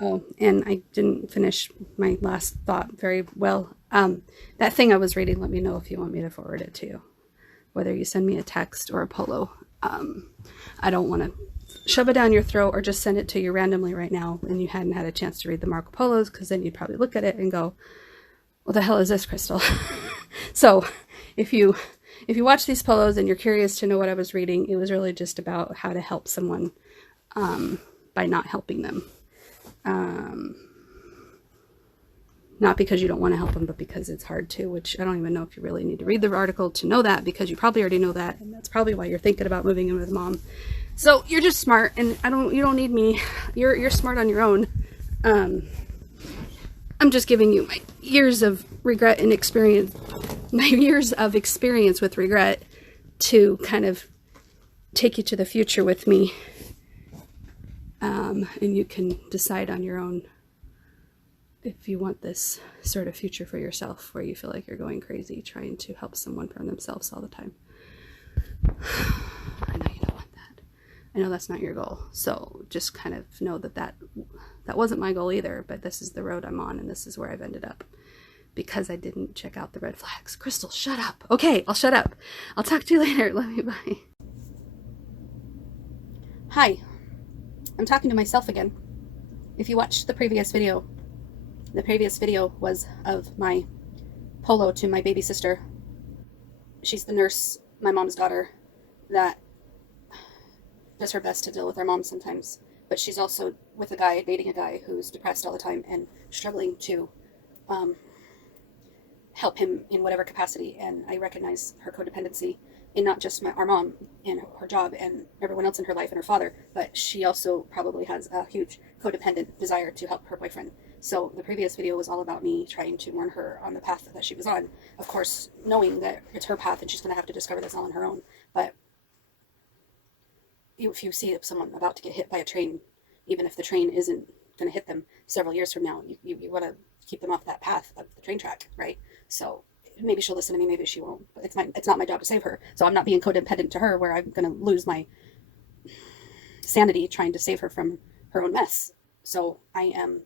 Oh, and I didn't finish my last thought very well. That thing I was reading, let me know if you want me to forward it to you, whether you send me a text or a polo. I don't want to shove it down your throat or just send it to you randomly right now and you hadn't had a chance to read the Marco Polos, because then you'd probably look at it and go, what the hell is this, Crystal? So if you watch these polos and you're curious to know what I was reading, it was really just about how to help someone by not helping them. Not because you don't want to help them, but because it's hard to, which I don't even know if you really need to read the article to know that, because you probably already know that, and that's probably why you're thinking about moving in with mom. So you're just smart, and you don't need me. You're smart on your own. I'm just giving you my years of regret and experience, my years of experience with regret, to kind of take you to the future with me. And you can decide on your own if you want this sort of future for yourself, where you feel like you're going crazy trying to help someone from themselves all the time. I know you don't want that. I know that's not your goal. So just kind of know that wasn't my goal either, but this is the road I'm on, and this is where I've ended up, because I didn't check out the red flags. Crystal, shut up. Okay, I'll shut up. I'll talk to you later. Love you, bye. Hi. I'm talking to myself again. If you watched the previous video was of my polo to my baby sister. She's the nurse, my mom's daughter, that does her best to deal with her mom sometimes. But she's also with a guy, dating a guy who's depressed all the time and struggling to help him in whatever capacity. And I recognize her codependency in not just our mom and her job and everyone else in her life and her father, but she also probably has a huge codependent desire to help her boyfriend. So the previous video was all about me trying to warn her on the path that she was on, of course knowing that it's her path and she's going to have to discover this all on her own. But if you see someone about to get hit by a train, even if the train isn't going to hit them several years from now, you want to keep them off that path of the train track, right? So maybe she'll listen to me, maybe she won't, but it's not my job to save her. So I'm not being codependent to her where I'm going to lose my sanity trying to save her from her own mess. So I am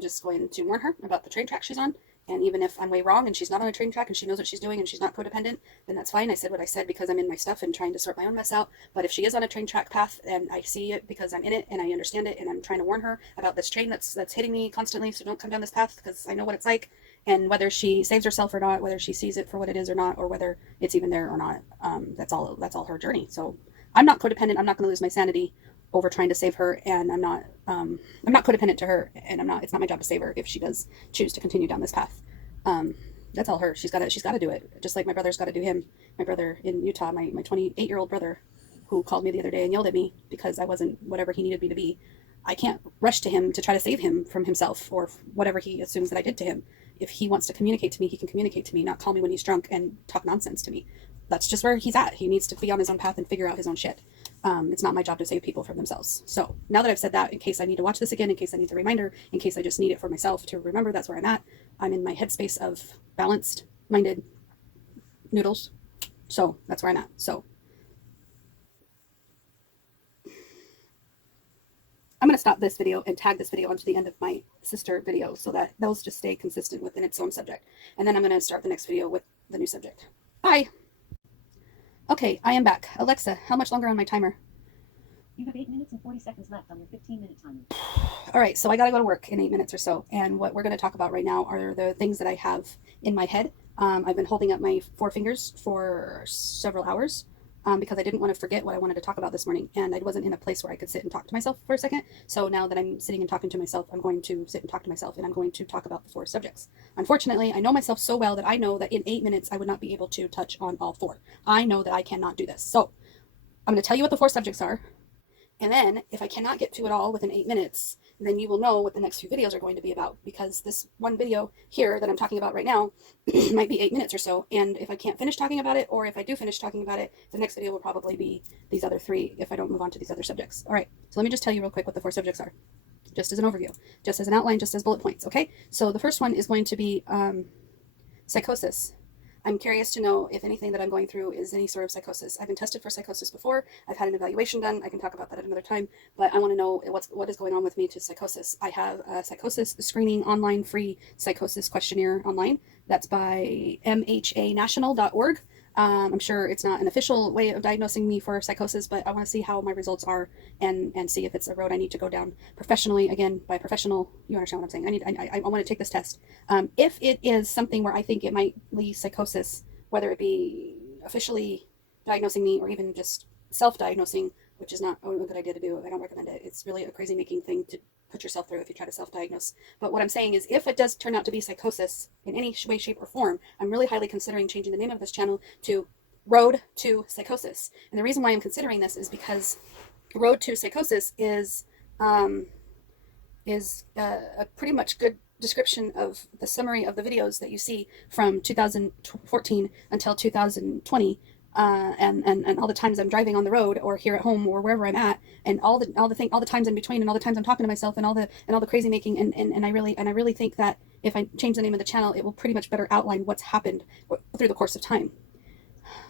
just going to warn her about the train track she's on. And even if I'm way wrong and she's not on a train track and she knows what she's doing and she's not codependent, then that's fine. I said what I said because I'm in my stuff and trying to sort my own mess out. But if she is on a train track path and I see it because I'm in it and I understand it and I'm trying to warn her about this train that's hitting me constantly, so don't come down this path because I know what it's like. And whether she saves herself or not, whether she sees it for what it is or not, or whether it's even there or not, that's all her journey. So I'm not codependent. I'm not going to lose my sanity over trying to save her, and I'm not codependent to her, and it's not my job to save her if she does choose to continue down this path. That's all her. She's got to do it, just like my brother's got to do him. My brother in Utah, my 28-year-old brother, who called me the other day and yelled at me because I wasn't whatever he needed me to be. I can't rush to him to try to save him from himself or whatever he assumes that I did to him. If he wants to communicate to me, he can communicate to me, not call me when he's drunk and talk nonsense to me. That's just where he's at. He needs to be on his own path and figure out his own shit. It's not my job to save people from themselves. So now that I've said that, in case I need to watch this again, in case I need the reminder, in case I just need it for myself to remember that's where I'm at, I'm in my headspace of balanced minded noodles. So that's where I'm at. So I'm going to stop this video and tag this video onto the end of my sister video so that those just stay consistent within its own subject. And then I'm going to start the next video with the new subject. Bye. Okay, I am back. Alexa, how much longer on my timer? You have 8 minutes and 40 seconds left on your 15-minute timer. All right, so I got to go to work in 8 minutes or so. And what we're going to talk about right now are the things that I have in my head. I've been holding up my 4 fingers for several hours because I didn't want to forget what I wanted to talk about this morning. And I wasn't in a place where I could sit and talk to myself for a second. So now that I'm sitting and talking to myself, I'm going to sit and talk to myself, and I'm going to talk about the 4 subjects. Unfortunately, I know myself so well that I know that in 8 minutes, I would not be able to touch on all 4. I know that I cannot do this. So I'm going to tell you what the 4 subjects are. And then if I cannot get to it all within 8 minutes, then you will know what the next few videos are going to be about, because this one video here that I'm talking about right now might be 8 minutes or so. And if I can't finish talking about it, or if I do finish talking about it, the next video will probably be these other 3 if I don't move on to these other subjects. All right, so let me just tell you real quick what the 4 subjects are, just as an overview, just as an outline, just as bullet points. Okay, so the first one is going to be psychosis. I'm curious to know if anything that I'm going through is any sort of psychosis. I've been tested for psychosis before. I've had an evaluation done. I can talk about that at another time, but I want to know what is going on with me to psychosis. I have a psychosis screening online, free psychosis questionnaire online. That's by mhanational.org. I'm sure it's not an official way of diagnosing me for psychosis, but I want to see how my results are and see if it's a road I need to go down professionally. Again, by professional, you understand what I'm saying. I want to take this test. If it is something where I think it might lead psychosis, whether it be officially diagnosing me or even just self-diagnosing, which is not a good idea to do. I don't recommend it. It's really a crazy making thing to put yourself through if you try to self-diagnose. But what I'm saying is, if it does turn out to be psychosis in any way, shape, or form, I'm really highly considering changing the name of this channel to Road to Psychosis. And the reason why I'm considering this is because Road to Psychosis is a pretty much good description of the summary of the videos that you see from 2014 until 2020. And all the times I'm driving on the road or here at home or wherever I'm at, and all the times in between, and all the times I'm talking to myself, and all the crazy making, and I really think that if I change the name of the channel, it will pretty much better outline what's happened through the course of time.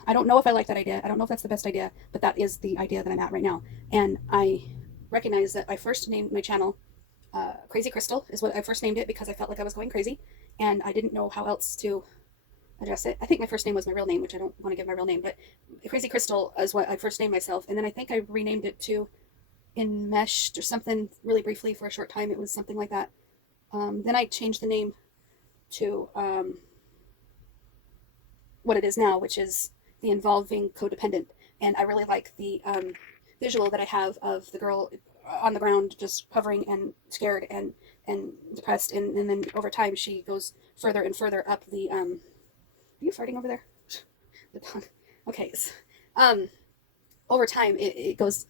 I don't know if I like that idea. I don't know if that's the best idea, but that is the idea that I'm at right now. And I recognize that I first named my channel Crazy Crystal is what I first named it, because I felt like I was going crazy and I didn't know how else to address it. I think my first name was my real name, which I don't want to give my real name, but Crazy Crystal is what I first named myself. And then I think I renamed it to Enmeshed or something really briefly for a short time. It was something like that. Then I changed the name to what it is now, which is The Involving Codependent. And I really like the visual that I have of the girl on the ground just hovering and scared and depressed, and then over time she goes further and further up the are you farting over there? The dog. Okay. Over time it goes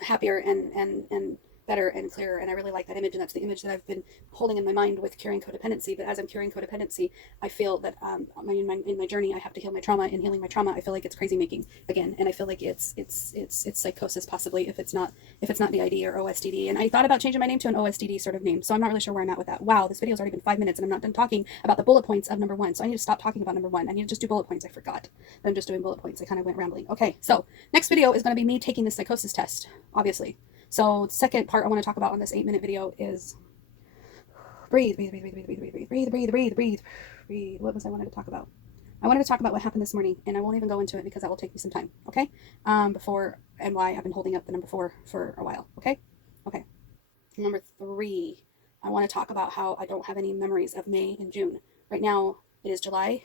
happier and better and clearer, and I really like that image, and that's the image that I've been holding in my mind with curing codependency. But as I'm curing codependency, I feel that in my journey I have to heal my trauma. In healing my trauma, I feel like it's crazy making again, and I feel like it's psychosis possibly if it's not d.i.d or OSDD. And I thought about changing my name to an OSDD sort of name, so I'm not really sure where I'm at with that. Wow, this video's already been 5 minutes and I'm not done talking about the bullet points of number 1, so I need to stop talking about number 1. I need to just do bullet points. I forgot that I'm just doing bullet points. I kind of went rambling. Okay, so next video is going to be me taking the psychosis test, obviously. So the second part I want to talk about on this 8-minute video is breathe. What was I wanted to talk about? I wanted to talk about what happened this morning, and I won't even go into it because that will take me some time, okay? Before, and why I've been holding up the number 4 for a while, okay? Okay. Number 3, I want to talk about how I don't have any memories of May and June. Right now, it is July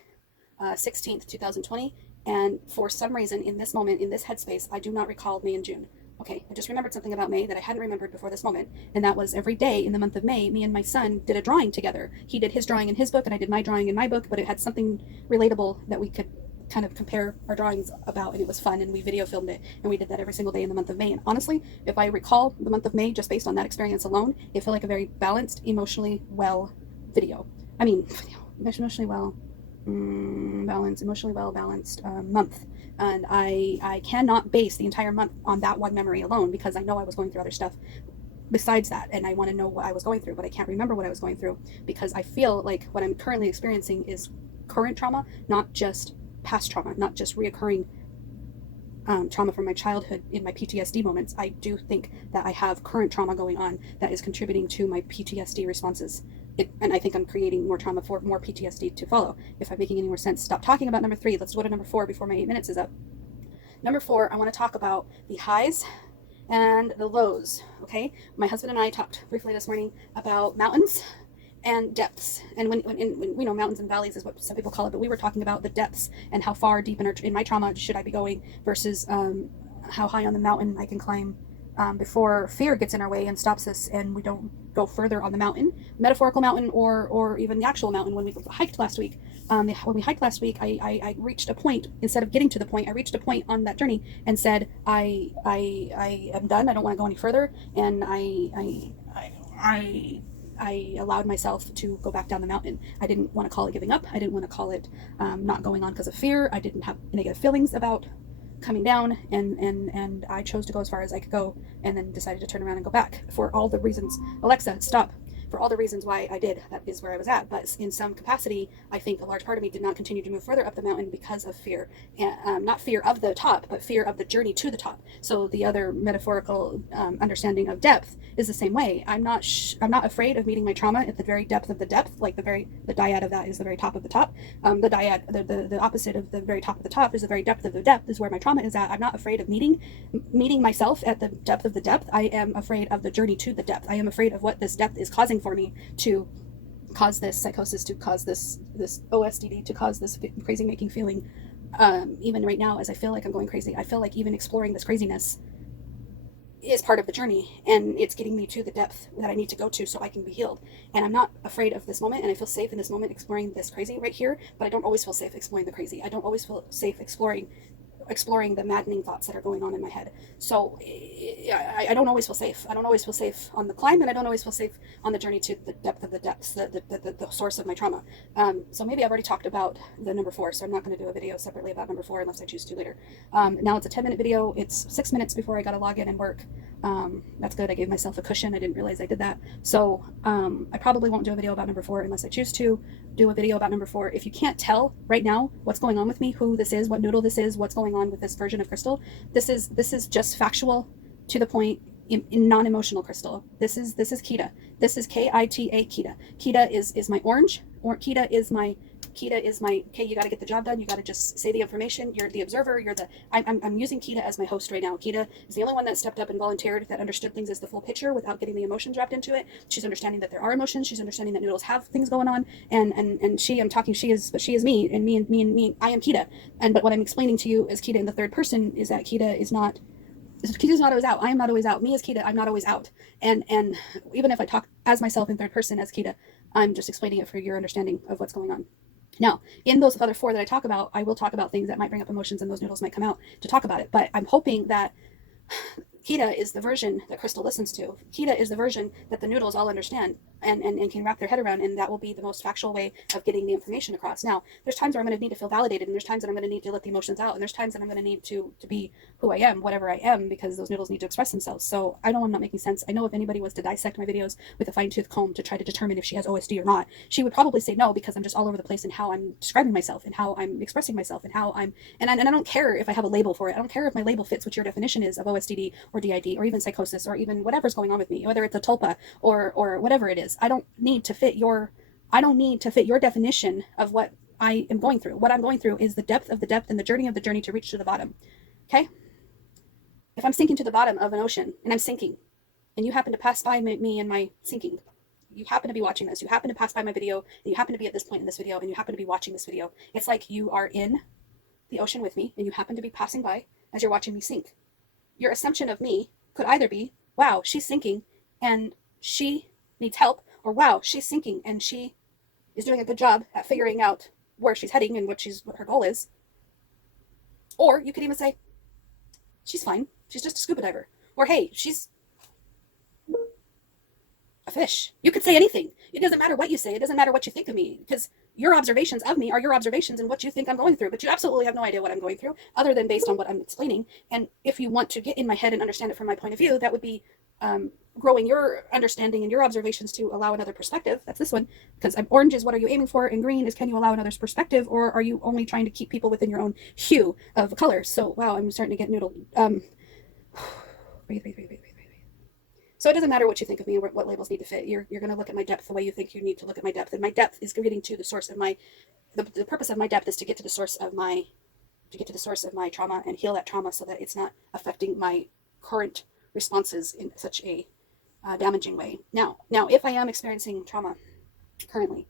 16th, 2020, and for some reason, in this moment, in this headspace, I do not recall May and June. Okay, I just remembered something about May that I hadn't remembered before this moment, and that was every day in the month of May, me and my son did a drawing together. He did his drawing in his book, and I did my drawing in my book, but it had something relatable that we could kind of compare our drawings about, and it was fun, and we video filmed it, and we did that every single day in the month of May. And honestly, if I recall the month of May just based on that experience alone, it felt like a very balanced, emotionally well video. Emotionally well balanced month. And I cannot base the entire month on that one memory alone, because I know I was going through other stuff besides that, and I want to know what I was going through, but I can't remember what I was going through, because I feel like what I'm currently experiencing is current trauma, not just past trauma, not just reoccurring trauma from my childhood in my PTSD moments. I do think that I have current trauma going on that is contributing to my PTSD responses. And I think I'm creating more trauma for more PTSD to follow. If I'm making any more sense, stop talking about number 3. Let's go to number 4 before my 8 minutes is up. Number 4, I want to talk about the highs and the lows. Okay, my husband and I talked briefly this morning about mountains and depths, and when we know mountains and valleys is what some people call it, but we were talking about the depths and how far deep in my trauma should I be going versus how high on the mountain I can climb before fear gets in our way and stops us and we don't go further on the mountain, metaphorical mountain or even the actual mountain. When we hiked last week, I reached a point. Instead of getting to the point, I reached a point on that journey and said, I am done. I don't want to go any further, and I allowed myself to go back down the mountain. I didn't want to call it giving up. I didn't want to call it not going on because of fear. I didn't have negative feelings about coming down, and I chose to go as far as I could go, and then decided to turn around and go back for all the reasons. Alexa, stop. for all the reasons why I did, that is where I was at. But in some capacity, I think a large part of me did not continue to move further up the mountain because of fear. And not fear of the top, but fear of the journey to the top. So the other metaphorical understanding of depth is the same way. I'm not afraid of meeting my trauma at the very depth of the depth, like the dyad of that is the very top of the top. The dyad, the opposite of the very top of the top is the very depth of the depth, is where my trauma is at. I'm not afraid of meeting myself at the depth of the depth. I am afraid of the journey to the depth. I am afraid of what this depth is causing for me, to cause this psychosis, to cause this OSDD, to cause this crazy making feeling. Even right now, as I feel like I'm going crazy, I feel like even exploring this craziness is part of the journey, and it's getting me to the depth that I need to go to so I can be healed. And I'm not afraid of this moment, and I feel safe in this moment exploring this crazy right here, but I don't always feel safe exploring the crazy. I don't always feel safe exploring the maddening thoughts that are going on in my head. So I don't always feel safe. I don't always feel safe on the climb, and I don't always feel safe on the journey to the depth of the depths, the source of my trauma. So maybe I've already talked about the number 4, so I'm not going to do a video separately about number 4 unless I choose to later. Now it's a 10-minute video. It's 6 minutes before I got to log in and work. That's good. I gave myself a cushion. I didn't realize I did that. So I probably won't do a video about number 4 unless I choose to do a video about number 4. If you can't tell right now what's going on with me, who this is, what noodle this is, what's going on with this version of crystal, this is just factual, to the point, in non-emotional crystal. This is Kita. This is Kita. Kita is my orange, or Kita is my, okay, you got to get the job done. You got to just say the information. You're the observer. I'm using Kita as my host right now. Kita is the only one that stepped up and volunteered, that understood things as the full picture without getting the emotions wrapped into it. She's understanding that there are emotions. She's understanding that noodles have things going on. And she is me, and me, I am Kita. But what I'm explaining to you as Kita in the third person is that Kita's not always out. I am not always out. Me as Kita, I'm not always out. And even if I talk as myself in third person as Kita, I'm just explaining it for your understanding of what's going on. Now, in those other 4 that I talk about, I will talk about things that might bring up emotions, and those noodles might come out to talk about it. But I'm hoping that Kita is the version that Crystal listens to. Kita is the version that the noodles all understand and can wrap their head around, and that will be the most factual way of getting the information across. Now, there's times where I'm going to need to feel validated, and there's times that I'm going to need to let the emotions out, and there's times that I'm going to need to be who I am, whatever I am, because those noodles need to express themselves. So I know I'm not making sense. I know if anybody was to dissect my videos with a fine-tooth comb to try to determine if she has OSD or not, she would probably say no, because I'm just all over the place in how I'm describing myself and how I'm expressing myself and how I'm, and I don't care if I have a label for it. I don't care if my label fits what your definition is of OSDD or d.i.d or even psychosis or even whatever's going on with me, whether it's a tulpa or whatever it is. I don't need to fit your definition of what I am going through. What I'm going through is the depth of the depth and the journey of the journey to reach to the bottom. Okay? If I'm sinking to the bottom of an ocean and I'm sinking, and you happen to pass by me and my sinking, you happen to be watching this, you happen to pass by my video, and you happen to be at this point in this video, and you happen to be watching this video, it's like you are in the ocean with me, and you happen to be passing by as you're watching me sink. Your assumption of me could either be, wow, she's sinking and she needs help, or wow, she's sinking and she is doing a good job at figuring out where she's heading and what her goal is. Or you could even say, she's fine, she's just a scuba diver. Or hey, she's a fish. You could say anything. It doesn't matter what you say. It doesn't matter what you think of me, because your observations of me are your observations and what you think I'm going through. But you absolutely have no idea what I'm going through, other than based on what I'm explaining. And if you want to get in my head and understand it from my point of view, that would be growing your understanding and your observations to allow another perspective. That's this one, because orange is what are you aiming for, and green is can you allow another perspective, or are you only trying to keep people within your own hue of color? So wow, I'm starting to get noodled. Breathe. So it doesn't matter what you think of me or what labels need to fit. You're going to look at my depth the way you think you need to look at my depth. And my depth is getting to the source of the purpose of my depth is to get to the source of my trauma and heal that trauma so that it's not affecting my current responses in such a damaging way. Now, if I am experiencing trauma currently,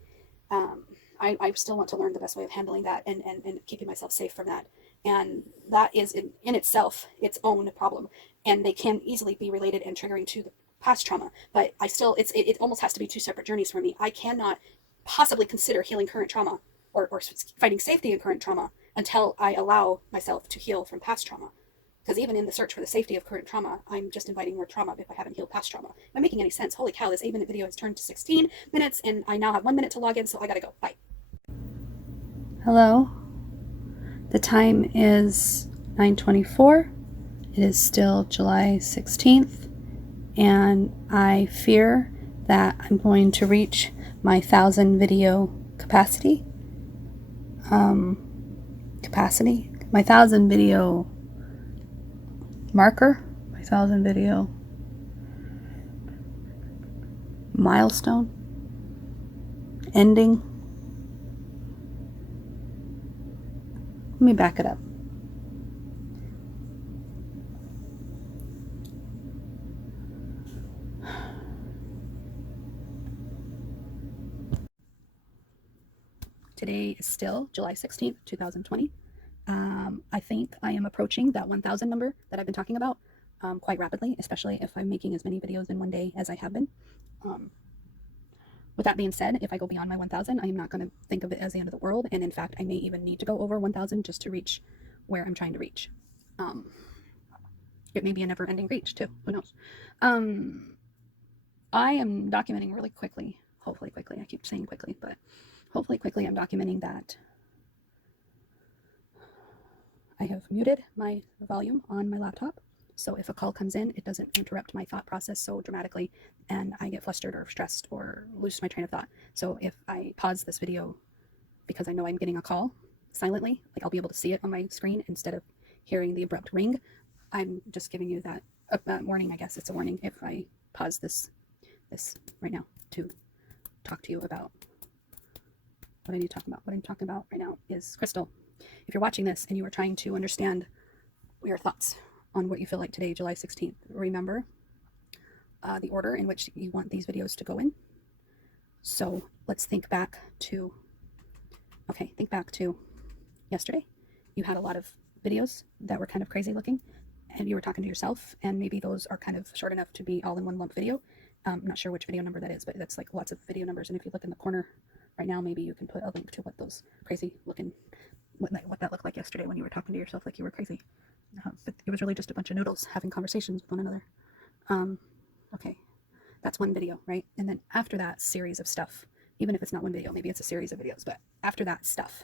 I still want to learn the best way of handling that and keeping myself safe from that. And that is in itself its own problem. And they can easily be related and triggering to the past trauma. But it almost has to be 2 separate journeys for me. I cannot possibly consider healing current trauma or finding safety in current trauma until I allow myself to heal from past trauma. Because even in the search for the safety of current trauma, I'm just inviting more trauma if I haven't healed past trauma. Am I making any sense? Holy cow, this 8-minute video has turned to 16 minutes, and I now have 1 minute to log in, so I gotta go. Bye. Hello. The time is 9:24. It is still July 16th, and I fear that I'm going to reach my 1,000 video capacity. My 1,000 video marker, my 1,000 video milestone, ending. Let me back it up. Today is still July 16th, 2020. I think I am approaching that 1,000 number that I've been talking about quite rapidly, especially if I'm making as many videos in one day as I have been. With that being said, if I go beyond my 1,000, I am not going to think of it as the end of the world. And in fact, I may even need to go over 1,000 just to reach where I'm trying to reach. It may be a never-ending reach too. Who knows? I am documenting really quickly, hopefully quickly. I keep saying quickly, but hopefully quickly I'm documenting that I have muted my volume on my laptop. So if a call comes in, it doesn't interrupt my thought process so dramatically and I get flustered or stressed or lose my train of thought. So if I pause this video because I know I'm getting a call silently, like I'll be able to see it on my screen instead of hearing the abrupt ring, I'm just giving you that warning. I guess it's a warning if I pause this right now to talk to you about what I need to talk about. What I'm talking about right now is Crystal. If you're watching this and you are trying to understand your thoughts on what you feel like today, July 16th, remember the order in which you want these videos to go in. So let's think back to yesterday. You had a lot of videos that were kind of crazy looking and you were talking to yourself, and maybe those are kind of short enough to be all in one lump video. I'm not sure which video number that is, but that's like lots of video numbers. And if you look in the corner right now, maybe you can put a link to what those crazy looking, what that looked like yesterday when you were talking to yourself like you were crazy. But it was really just a bunch of noodles having conversations with one another. Okay, that's one video, right? And then after that series of stuff, even if it's not one video, maybe it's a series of videos, but after that stuff,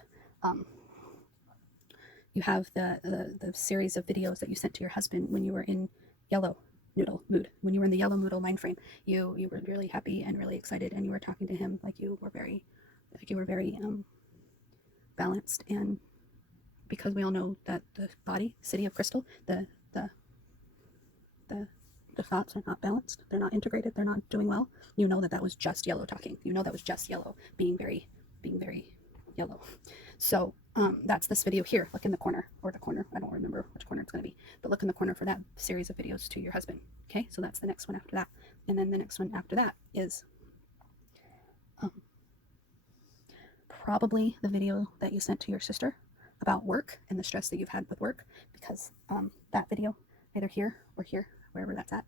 you have the series of videos that you sent to your husband when you were in yellow noodle mood. When you were in the yellow noodle mind frame, you were really happy and really excited, and you were talking to him like you were very balanced. And because we all know that the body, city of crystal, the thoughts are not balanced, they're not integrated, they're not doing well. You know that was just yellow talking. You know that was just yellow being very yellow. So that's this video here. Look in the corner, or the corner, I don't remember which corner it's going to be, but look in the corner for that series of videos to your husband. Okay, so that's the next one after that. And then the next one after that is probably the video that you sent to your sister about work and the stress that you've had with work, because that video, either here or here, wherever that's at,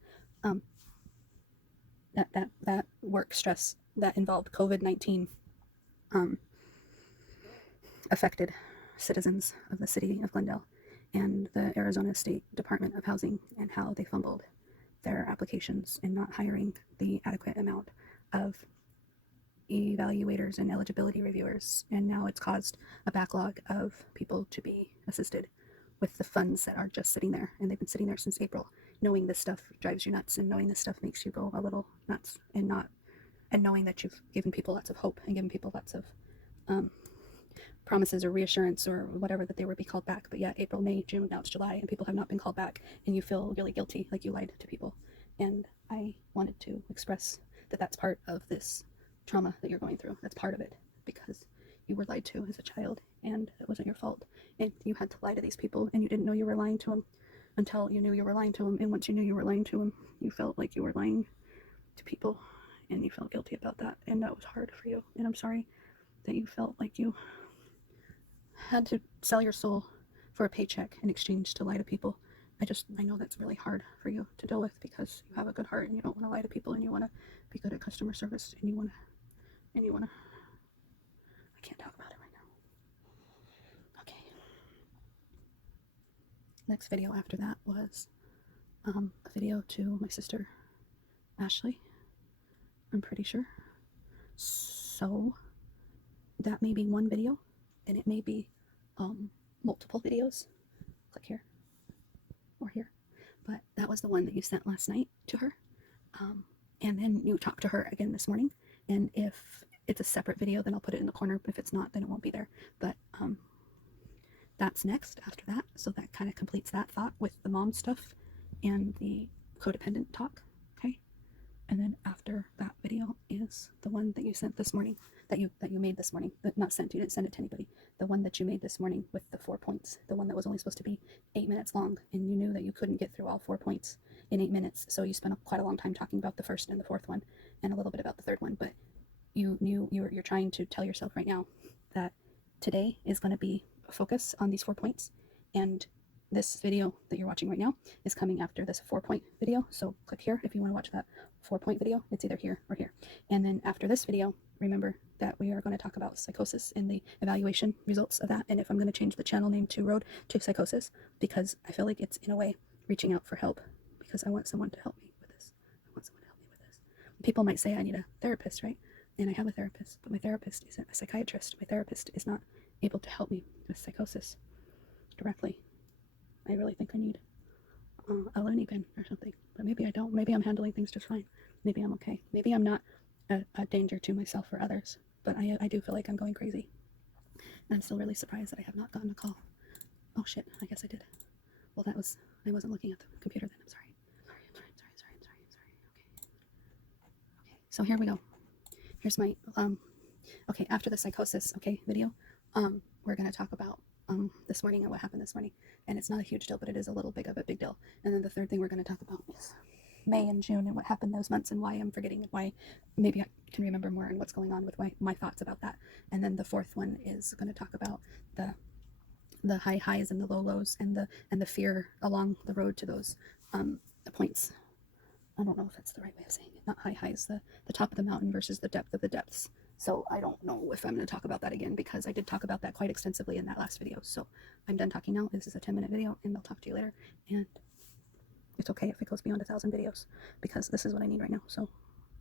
that work stress that involved COVID-19 affected citizens of the city of Glendale and the Arizona State Department of Housing, and how they fumbled their applications in not hiring the adequate amount of evaluators and eligibility reviewers. And now it's caused a backlog of people to be assisted with the funds that are just sitting there, and they've been sitting there since April. Knowing this stuff drives you nuts, and knowing this stuff makes you go a little nuts, and knowing that you've given people lots of hope and given people lots of promises or reassurance or whatever, that they would be called back. But yeah, April, May, June, now it's July, and people have not been called back, and you feel really guilty, like you lied to people. And I wanted to express that that's part of this trauma that you're going through. That's part of it, because you were lied to as a child, and it wasn't your fault. And you had to lie to these people, and you didn't know you were lying to them until you knew you were lying to them. And once you knew you were lying to them, you felt like you were lying to people, and you felt guilty about that. And that was hard for you. And I'm sorry that you felt like you had to sell your soul for a paycheck in exchange to lie to people. I know that's really hard for you to deal with, because you have a good heart and you don't want to lie to people, and you want to be good at customer service, and you want to I can't talk about it right now. Okay. Next video after that was a video to my sister Ashley, I'm pretty sure. So that may be one video, and it may be multiple videos. Click here or here, but that was the one that you sent last night to her. and then you talk to her again this morning. And if it's a separate video, then I'll put it in the corner. But if it's not, then it won't be there. But that's next after that. So that kind of completes that thought with the mom stuff and the codependent talk. Okay. And then after that video is the one that you sent this morning, that you made this morning. That not sent, you didn't send it to anybody. The one that you made this morning with the 4 points. The one that was only supposed to be 8 minutes long, and you knew that you couldn't get through all 4 points in 8 minutes. So you spent quite a long time talking about the first and the fourth one, and a little bit about the third one. But you knew you're trying to tell yourself right now that today is going to be a focus on these 4 points, and this video that you're watching right now is coming after this 4-point video. So click here if you want to watch that 4-point video. It's either here or here. And then after this video, remember that we are going to talk about psychosis and the evaluation results of that. And if I'm going to change the channel name to Road to Psychosis, because I feel like it's in a way reaching out for help, because I want someone to help me with this. I want someone to help me with this. People might say I need a therapist, right? And I have a therapist, but my therapist isn't a psychiatrist. My therapist is not able to help me with psychosis directly. I really think I need a loony bin or something, but maybe I don't. Maybe I'm handling things just fine. Maybe I'm okay. Maybe I'm not a danger to myself or others, but I do feel like I'm going crazy. And I'm still really surprised that I have not gotten a call. Oh shit, I guess I did. Well, I wasn't looking at the computer then. I'm sorry. Sorry. Okay, so here we go. Here's my, okay, after the psychosis, okay, video, we're going to talk about this morning and what happened this morning. And it's not a huge deal, but it is a little big of a big deal. And then the third thing we're going to talk about is May and June and what happened those months and why I'm forgetting and why maybe I can remember more and what's going on with my thoughts about that. And then the fourth one is going to talk about the high highs and the low lows and the fear along the road to those points. I don't know if that's the right way of saying it. Not high highs, the top of the mountain versus the depth of the depths. So I don't know if I'm going to talk about that again, because I did talk about that quite extensively in that last video. So I'm done talking now. This is a 10-minute video, and I'll talk to you later. And it's okay if it goes beyond 1,000 videos, because this is what I need right now. So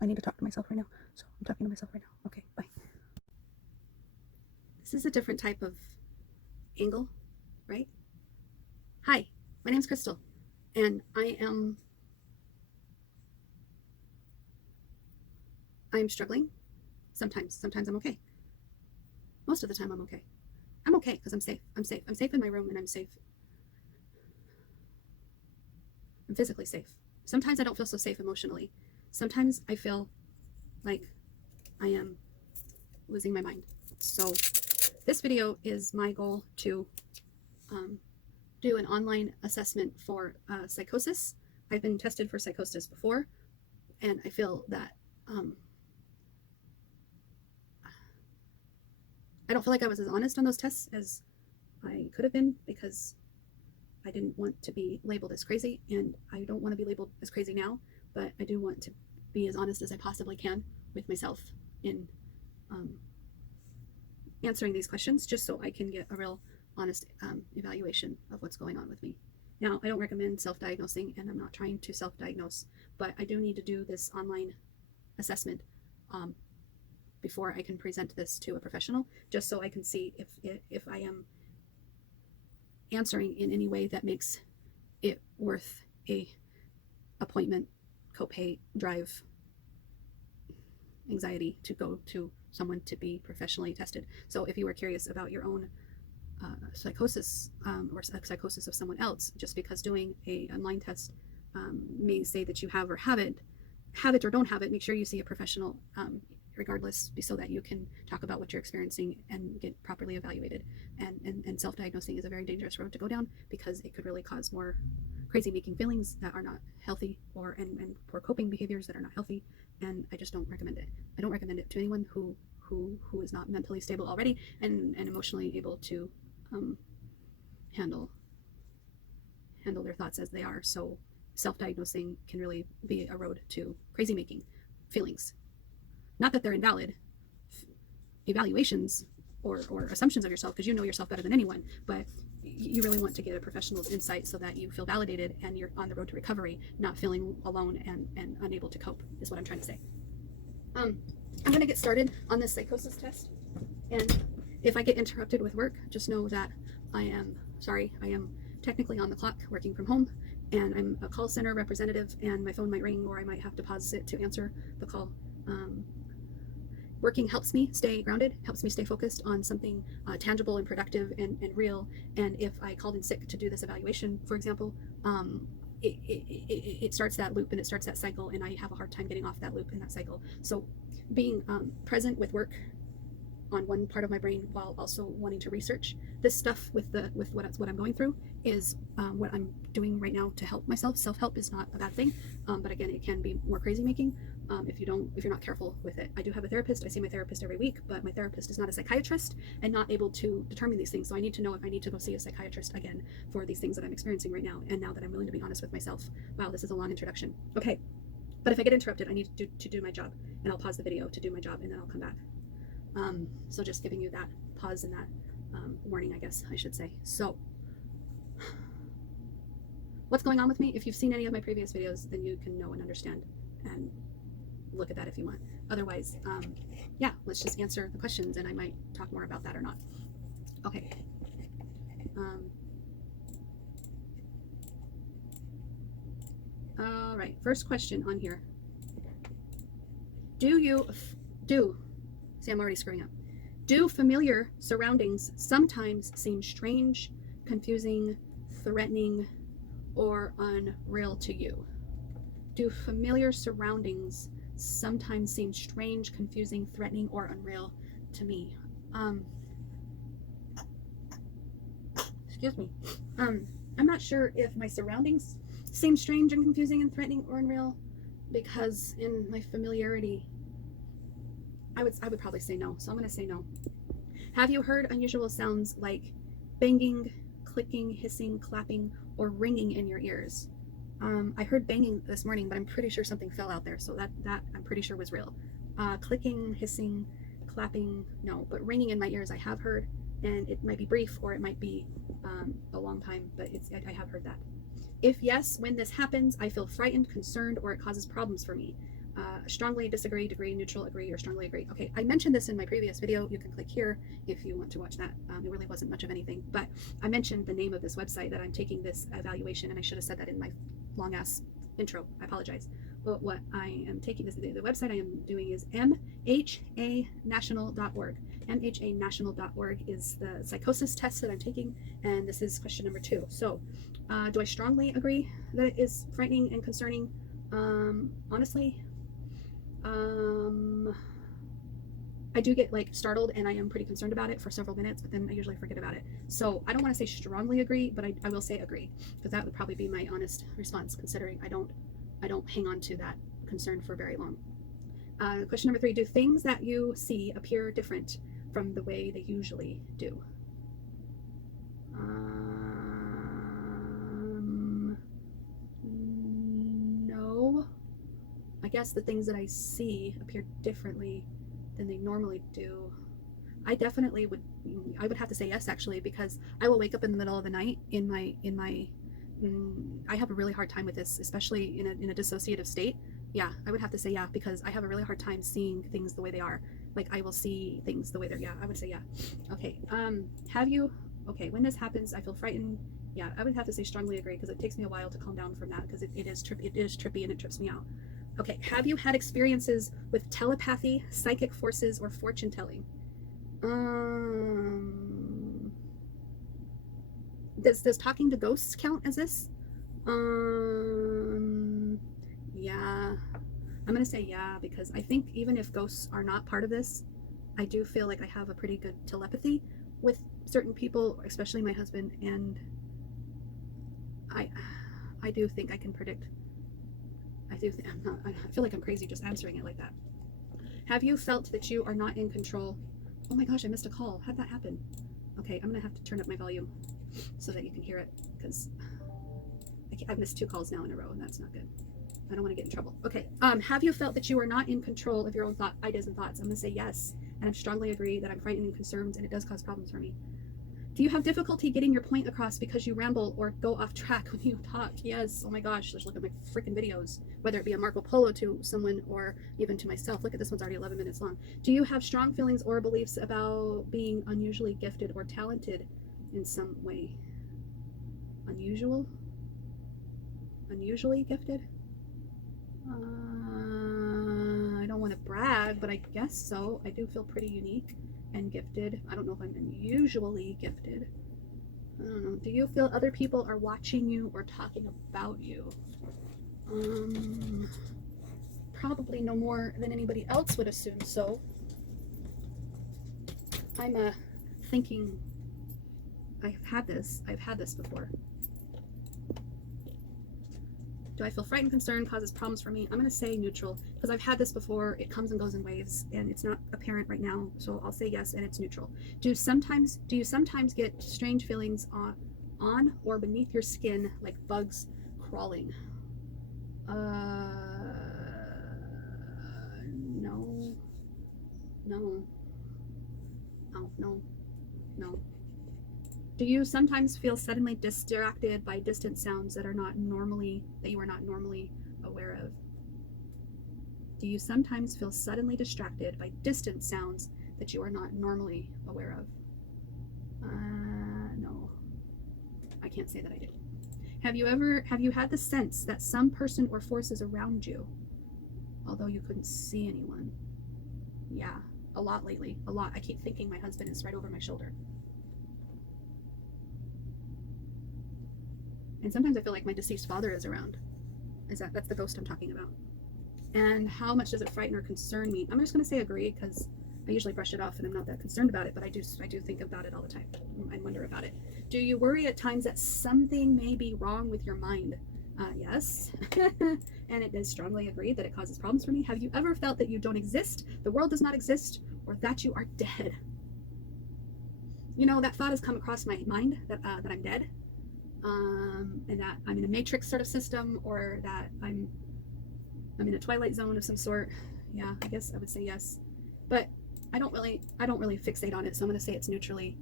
I need to talk to myself right now. So I'm talking to myself right now. Okay, bye. This is a different type of angle, right? Hi, my name's Crystal, and I'm struggling. Sometimes I'm okay. Most of the time I'm okay. I'm okay because I'm safe. I'm safe in my room, and I'm safe. I'm physically safe. Sometimes I don't feel so safe emotionally. Sometimes I feel like I am losing my mind. So this video is my goal to do an online assessment for psychosis. I've been tested for psychosis before, and I feel that I don't feel like I was as honest on those tests as I could have been, because I didn't want to be labeled as crazy, and I don't want to be labeled as crazy now, but I do want to be as honest as I possibly can with myself in answering these questions, just so I can get a real honest evaluation of what's going on with me. Now, I don't recommend self-diagnosing, and I'm not trying to self-diagnose, but I do need to do this online assessment before I can present this to a professional, just so I can see if I am answering in any way that makes it worth a appointment, copay, drive, anxiety to go to someone to be professionally tested. So if you were curious about your own psychosis or psychosis of someone else, just because doing a online test may say that you have or have it or don't have it, make sure you see a professional regardless, so that you can talk about what you're experiencing and get properly evaluated. And self-diagnosing is a very dangerous road to go down, because it could really cause more crazy making feelings that are not healthy, and poor coping behaviors that are not healthy. And I just don't recommend it. I don't recommend it to anyone who is not mentally stable already and emotionally able to handle their thoughts as they are. So self-diagnosing can really be a road to crazy making feelings. Not that they're invalid evaluations or assumptions of yourself, because you know yourself better than anyone, but you really want to get a professional's insight so that you feel validated and you're on the road to recovery, not feeling alone and unable to cope, is what I'm trying to say. I'm going to get started on this psychosis test, and if I get interrupted with work, just know that I am technically on the clock working from home, and I'm a call center representative, and my phone might ring, or I might have to pause it to answer the call. Working helps me stay grounded, helps me stay focused on something tangible and productive and real. And if I called in sick to do this evaluation, for example, it starts that loop and it starts that cycle, and I have a hard time getting off that loop and that cycle. So being present with work on one part of my brain while also wanting to research this stuff with what I'm going through is what I'm doing right now to help myself. Self-help is not a bad thing, but again, it can be more crazy making if you're not careful with it. I do have a therapist. I see my therapist every week, but my therapist is not a psychiatrist and not able to determine these things. So I need to know if I need to go see a psychiatrist again for these things that I'm experiencing right now, and now that I'm willing to be honest with myself. Wow, this is a long introduction. Okay, but if I get interrupted, I need to do my job, and I'll pause the video to do my job, and then I'll come back. So just giving you that pause and that warning, I guess I should say. So what's going on with me? If you've seen any of my previous videos, then you can know and understand and look at that if you want. Otherwise, yeah, let's just answer the questions, and I might talk more about that or not. Okay. All right, first question on here. See, I'm already screwing up. Do familiar surroundings sometimes seem strange, confusing, threatening, or unreal to you? Do familiar surroundings sometimes seem strange, confusing, threatening, or unreal to me? Excuse me. I'm not sure if my surroundings seem strange and confusing and threatening or unreal, because in my familiarity, I would probably say no. So I'm going to say no. Have you heard unusual sounds like banging, clicking, hissing, clapping, or ringing in your ears? I heard banging this morning, but I'm pretty sure something fell out there, so that I'm pretty sure was real. Clicking, hissing, clapping, no, but ringing in my ears I have heard, and it might be brief or it might be a long time, but I have heard that. If yes, when this happens, I feel frightened, concerned, or it causes problems for me. Strongly disagree, degree, neutral, agree, or strongly agree. Okay, I mentioned this in my previous video. You can click here if you want to watch that. It really wasn't much of anything, but I mentioned the name of this website that I'm taking this evaluation, and I should have said that in my long ass intro. I apologize. But what I am taking, the website I am doing is mhanational.org. mhanational.org is the psychosis test that I'm taking, and this is question number 2. So, do I strongly agree that it is frightening and concerning? Honestly, I do get like startled, and I am pretty concerned about it for several minutes, but then I usually forget about it. So I don't want to say strongly agree, but I will say agree, because that would probably be my honest response, considering I don't hang on to that concern for very long. Question number 3, do things that you see appear different from the way they usually do? No. I guess the things that I see appear differently than they normally do. I would have to say yes, actually, because I will wake up in the middle of the night I have a really hard time with this, especially in a dissociative state. Yeah, I would have to say yeah, because I have a really hard time seeing things the way they are. Like, I will see things the way they're. Yeah, I would say yeah. Okay. When this happens, I feel frightened. Yeah, I would have to say strongly agree, because it takes me a while to calm down from that, because it is trippy and it trips me out. Okay, have you had experiences with telepathy, psychic forces, or fortune telling? Does talking to ghosts count as this? Yeah, I'm gonna say yeah, because I think even if ghosts are not part of this, I do feel like I have a pretty good telepathy with certain people, especially my husband, and I do think I can predict. I feel like I'm crazy just answering it like that. Have you felt that you are not in control? Oh my gosh, I missed a call. How'd that happen? Okay, I'm gonna have to turn up my volume so that you can hear it, because I've missed 2 calls now in a row, and that's not good. I don't want to get in trouble. Okay, have you felt that you are not in control of your own ideas and thoughts? I'm gonna say yes, and I strongly agree that I'm frightened and concerned, and it does cause problems for me. Do you have difficulty getting your point across because you ramble or go off track when you talk? Yes. Oh my gosh, let's look at my freaking videos, whether it be a Marco Polo to someone or even to myself. Look at this one's already 11 minutes long. Do you have strong feelings or beliefs about being unusually gifted or talented in some way? Unusual? Unusually gifted? I don't want to brag, but I guess so. I do feel pretty unique and gifted. I don't know if I'm unusually gifted. I don't know. Do you feel other people are watching you or talking about you? Probably no more than anybody else would assume so. I'm thinking I've had this before. Do I feel frightened, concerned, causes problems for me? I'm going to say neutral because I've had this before. It comes and goes in waves and it's not apparent right now. So I'll say yes and it's neutral. Do you sometimes get strange feelings on or beneath your skin like bugs crawling? No. No. Oh, no. No. Do you sometimes feel suddenly distracted by distant sounds that you are not normally aware of? Do you sometimes feel suddenly distracted by distant sounds that you are not normally aware of? No. I can't say that I do. Have you had the sense that some person or force is around you, although you couldn't see anyone? Yeah, a lot lately. A lot. I keep thinking my husband is right over my shoulder. And sometimes I feel like my deceased father is around. That's the ghost I'm talking about. And how much does it frighten or concern me? I'm just going to say agree because I usually brush it off and I'm not that concerned about it, but I do think about it all the time. I wonder about it. Do you worry at times that something may be wrong with your mind? Yes. And it is strongly agreed that it causes problems for me. Have you ever felt that you don't exist, the world does not exist, or that you are dead? You know, that thought has come across my mind that I'm dead. And that I'm in a matrix sort of system, or that I'm in a twilight zone of some sort. Yeah, I guess I would say yes, but I don't really fixate on it, so I'm going to say it's neutrally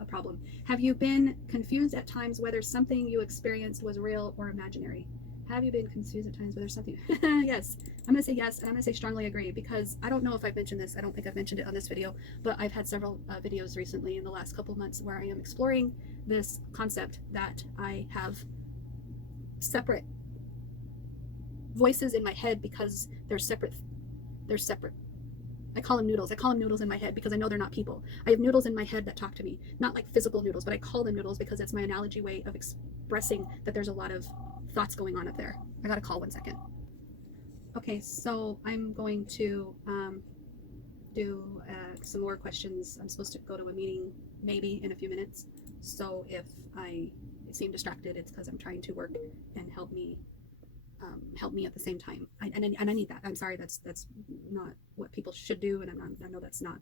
a problem. Have you been confused at times whether something you experienced was real or imaginary? Have you been confused at times whether something yes, I'm going to say yes, and I'm going to say strongly agree, because I don't know if I've mentioned this. I don't think I've mentioned it on this video, but I've had several videos recently in the last couple months where I am exploring this concept that I have separate voices in my head because they're separate. I call them noodles. I call them noodles in my head because I know they're not people. I have noodles in my head that talk to me, not like physical noodles, but I call them noodles because that's my analogy way of expressing that there's a lot of thoughts going on up there. I got a call, 1 second. Okay, so I'm going to do some more questions. I'm supposed to go to a meeting maybe in a few minutes. So if I seem distracted, it's because I'm trying to work and help me at the same time. And I need that. I'm sorry, that's not what people should do, and I know that's not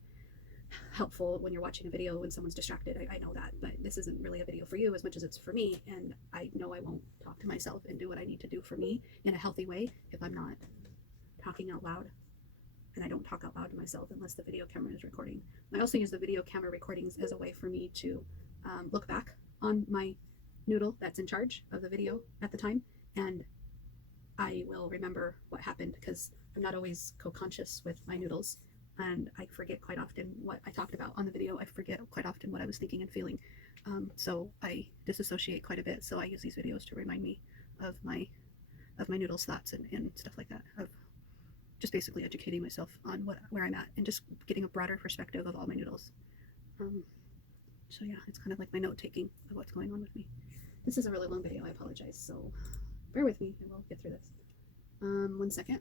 helpful when you're watching a video when someone's distracted. I know that, but this isn't really a video for you as much as it's for me, and I know I won't talk to myself and do what I need to do for me in a healthy way if I'm not talking out loud. And I don't talk out loud to myself unless the video camera is recording. I also use the video camera recordings as a way for me to look back on my noodle that's in charge of the video at the time, and I will remember what happened because I'm not always co-conscious with my noodles, and I forget quite often what I talked about on the video. I forget quite often what I was thinking and feeling, so I disassociate quite a bit. So I use these videos to remind me of my noodles thoughts and stuff like that, of just basically educating myself on where I'm at and just getting a broader perspective of all my noodles. So yeah, it's kind of like my note taking of what's going on with me. This is a really long video, I apologize, so bear with me and we'll get through this. 1 second.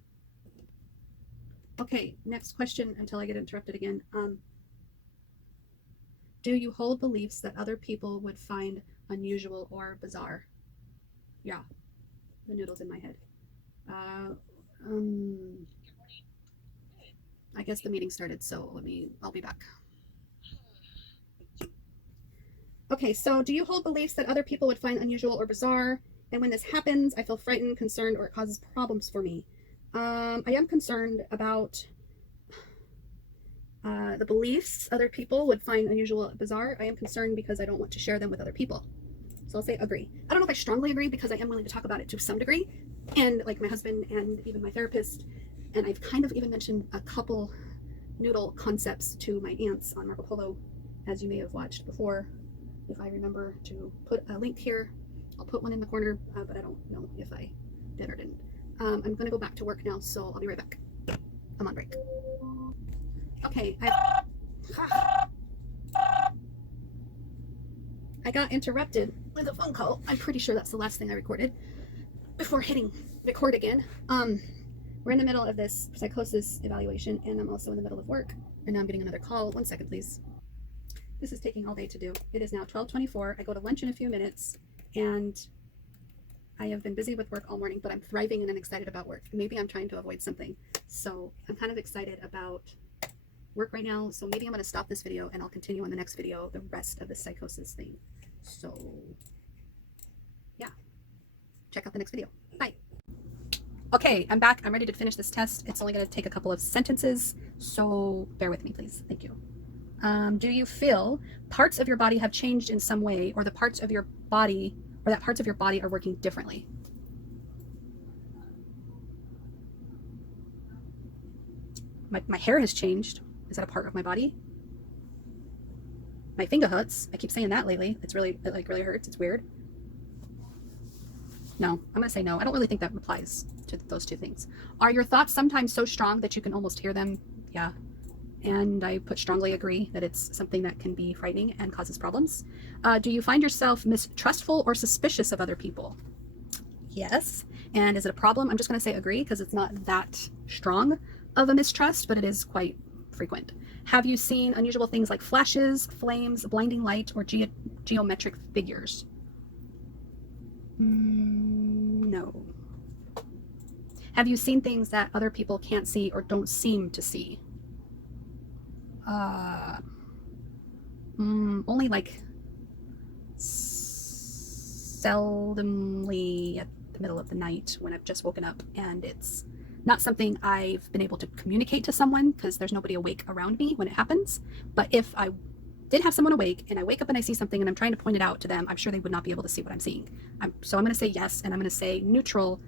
Okay, next question until I get interrupted again. Do you hold beliefs that other people would find unusual or bizarre? Yeah, the noodles in my head. I guess the meeting started, so I'll be back. Okay, so do you hold beliefs that other people would find unusual or bizarre? And when this happens, I feel frightened, concerned, or it causes problems for me. I am concerned about the beliefs other people would find unusual or bizarre. I am concerned because I don't want to share them with other people. So I'll say agree. I don't know if I strongly agree because I am willing to talk about it to some degree. And like my husband and even my therapist, and I've kind of even mentioned a couple noodle concepts to my aunts on Marco Polo, as you may have watched before. If I remember to put a link here, I'll put one in the corner, but I don't know if I did or didn't. I'm going to go back to work now, so I'll be right back. I'm on break. Okay, I got interrupted with a phone call. I'm pretty sure that's the last thing I recorded before hitting record again. We're in the middle of this psychosis evaluation, and I'm also in the middle of work, and now I'm getting another call. 1 second, please. This is taking all day to do. It is now 12:24. I go to lunch in a few minutes, and I have been busy with work all morning, but I'm thriving and I'm excited about work. Maybe I'm trying to avoid something. So I'm kind of excited about work right now. So maybe I'm going to stop this video and I'll continue on the next video, the rest of the psychosis thing. So yeah, check out the next video. Bye. Okay, I'm back. I'm ready to finish this test. It's only going to take a couple of sentences, so bear with me, please. Thank you. Do you feel parts of your body have changed in some way, or the parts of your body, or that parts of your body are working differently? My hair has changed. Is that a part of my body? My finger hurts. I keep saying that lately. It really hurts. It's weird. No, I'm going to say no. I don't really think that applies to those two things. Are your thoughts sometimes so strong that you can almost hear them? Yeah. And I put strongly agree that it's something that can be frightening and causes problems. Do you find yourself mistrustful or suspicious of other people? Yes. And is it a problem? I'm just going to say agree because it's not that strong of a mistrust, but it is quite frequent. Have you seen unusual things like flashes, flames, blinding light, or geometric figures? No. Have you seen things that other people can't see or don't seem to see? Only like seldomly at the middle of the night when I've just woken up, and it's not something I've been able to communicate to someone because there's nobody awake around me when it happens. But if I did have someone awake and I wake up and I see something and I'm trying to point it out to them, I'm sure they would not be able to see what I'm seeing. So I'm going to say yes, and I'm going to say neutral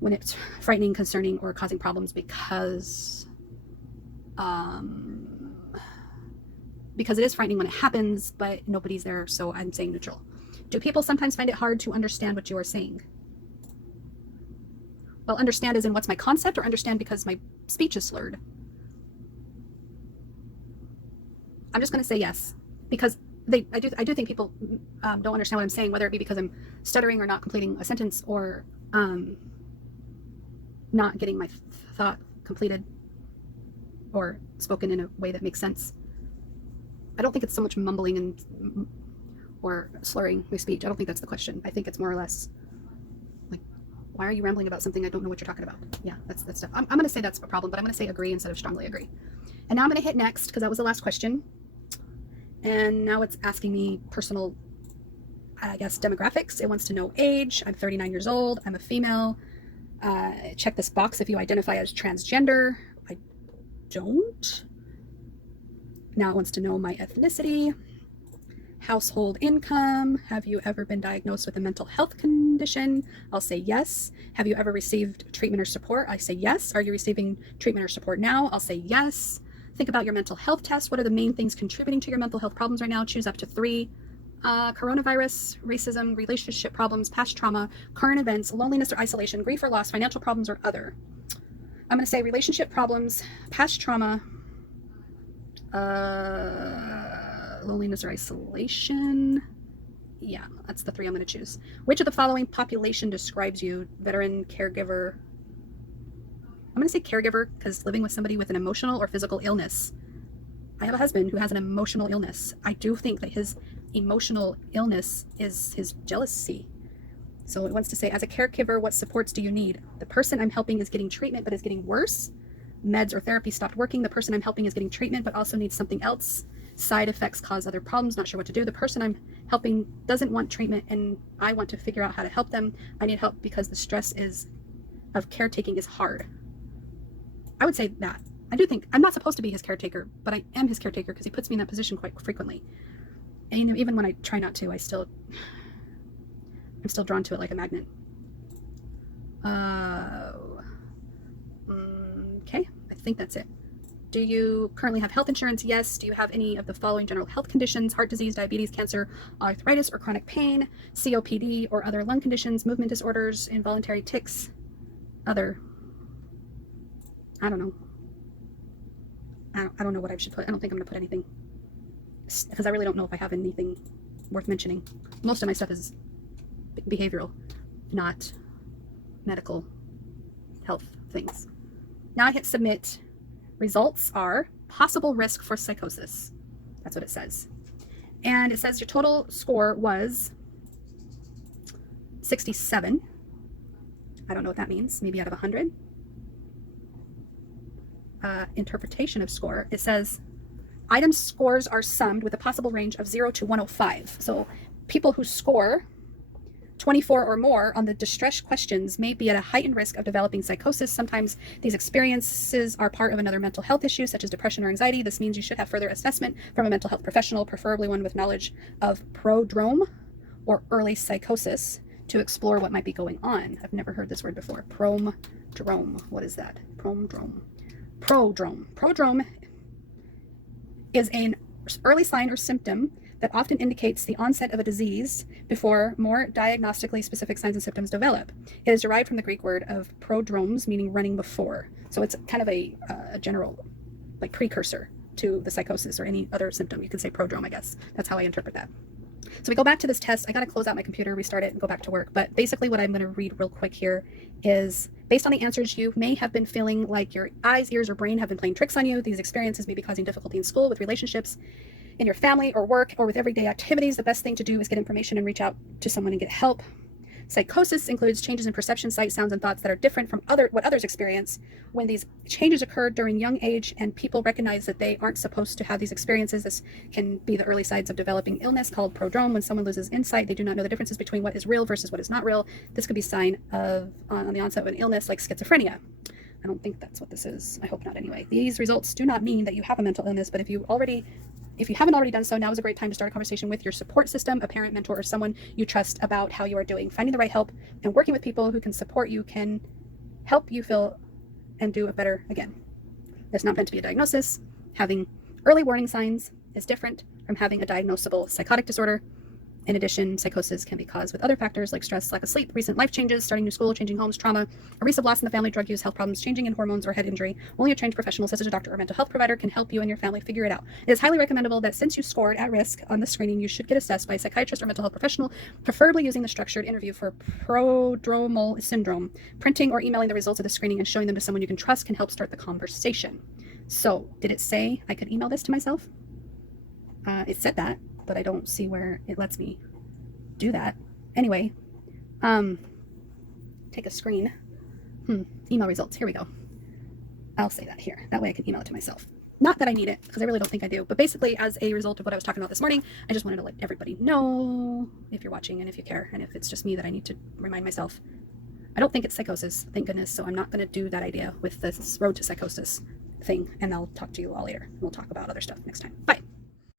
when it's frightening, concerning, or causing problems because it is frightening when it happens, but nobody's there, so I'm saying neutral. Do people sometimes find it hard to understand what you are saying? Well, understand as in what's my concept, or understand because my speech is slurred? I'm just going to say yes, because I do think people don't understand what I'm saying, whether it be because I'm stuttering or not completing a sentence, or not getting my thought completed or spoken in a way that makes sense. I don't think it's so much mumbling and or slurring my speech. I don't think that's the question. I think it's more or less like, why are you rambling about something I don't know what you're talking about? Yeah, that's stuff. I'm going to say that's a problem, but I'm going to say agree instead of strongly agree. And now I'm going to hit next because that was the last question. And now it's asking me personal, I guess, demographics. It wants to know age. I'm 39 years old. I'm a female. Check this box if you identify as transgender. I don't. Now it wants to know my ethnicity, household income. Have you ever been diagnosed with a mental health condition? I'll say yes. Have you ever received treatment or support? I say yes. Are you receiving treatment or support now? I'll say yes. Think about your mental health test. What are the main things contributing to your mental health problems right now? Choose up to 3. Coronavirus, racism, relationship problems, past trauma, current events, loneliness or isolation, grief or loss, financial problems, or other. I'm going to say relationship problems, past trauma, loneliness or isolation. Yeah, that's the 3 I'm going to choose. Which of the following population describes you? Veteran, caregiver. I'm going to say caregiver because living with somebody with an emotional or physical illness. I have a husband who has an emotional illness. I do think that his emotional illness is his jealousy. So it wants to say, as a caregiver, what supports do you need? The person I'm helping is getting treatment but is getting worse. Meds or therapy stopped working. The person I'm helping is getting treatment but also needs something else. Side effects cause other problems, not sure what to do. The person I'm helping doesn't want treatment and I want to figure out how to help them. I need help because the stress of caretaking is hard. I would say that. I do think I'm not supposed to be his caretaker, but I am his caretaker because he puts me in that position quite frequently. And even when I try not to, I'm still drawn to it like a magnet. Okay, I think that's it. Do you currently have health insurance? Yes. Do you have any of the following general health conditions: heart disease, diabetes, cancer, arthritis, or chronic pain, COPD, or other lung conditions, movement disorders, involuntary tics, other? I don't know. I don't know what I should put. I don't think I'm going to put anything, because I really don't know if I have anything worth mentioning. Most of my stuff is behavioral, not medical health things. Now I hit submit. Results are possible risk for psychosis. That's what it says. And it says your total score was 67. I don't know what that means. Maybe out of 100. Interpretation of score. It says item scores are summed with a possible range of 0 to 105. So people who score 24 or more on the distress questions may be at a heightened risk of developing psychosis. Sometimes these experiences are part of another mental health issue, such as depression or anxiety. This means you should have further assessment from a mental health professional, preferably one with knowledge of prodrome or early psychosis, to explore what might be going on. I've never heard this word before. Prodrome. What is that? Prodrome. Prodrome is an early sign or symptom that often indicates the onset of a disease before more diagnostically specific signs and symptoms develop. It is derived from the Greek word of prodromes, meaning running before. So it's kind of a general, like, precursor to the psychosis or any other symptom. You can say prodrome, I guess. That's how I interpret that. So we go back to this test. I got to close out my computer, restart it, and go back to work. But basically what I'm going to read real quick here is, based on the answers, you may have been feeling like your eyes, ears, or brain have been playing tricks on you. These experiences may be causing difficulty in school, with relationships, in your family or work, or with everyday activities. The best thing to do is get information and reach out to someone and get help. Psychosis includes changes in perception, sight, sounds, and thoughts that are different from what others experience. When these changes occur during young age and people recognize that they aren't supposed to have these experiences, this can be the early signs of developing illness called prodrome. When someone loses insight, they do not know the differences between what is real versus what is not real. This could be a sign of on the onset of an illness like schizophrenia. I don't think that's what this is. I hope not anyway. These results do not mean that you have a mental illness, but if you haven't already done so, now is a great time to start a conversation with your support system, a parent, mentor, or someone you trust about how you are doing. Finding the right help and working with people who can support you can help you feel and do it better again. It's not meant to be a diagnosis. Having early warning signs is different from having a diagnosable psychotic disorder. In addition, psychosis can be caused with other factors like stress, lack of sleep, recent life changes, starting new school, changing homes, trauma, a recent loss in the family, drug use, health problems, changing in hormones, or head injury. Only a trained professional, such as a doctor or mental health provider, can help you and your family figure it out. It is highly recommendable that since you scored at risk on the screening, you should get assessed by a psychiatrist or mental health professional, preferably using the structured interview for prodromal syndrome. Printing or emailing the results of the screening and showing them to someone you can trust can help start the conversation. So, did it say I could email this to myself? It said that, but I don't see where it lets me do that. Anyway, take a screen. Email results. Here we go. I'll say that here. That way I can email it to myself. Not that I need it, because I really don't think I do. But basically, as a result of what I was talking about this morning, I just wanted to let everybody know, if you're watching and if you care, and if it's just me that I need to remind myself. I don't think it's psychosis, thank goodness, so I'm not going to do that idea with this road to psychosis thing, and I'll talk to you all later. We'll talk about other stuff next time. Bye.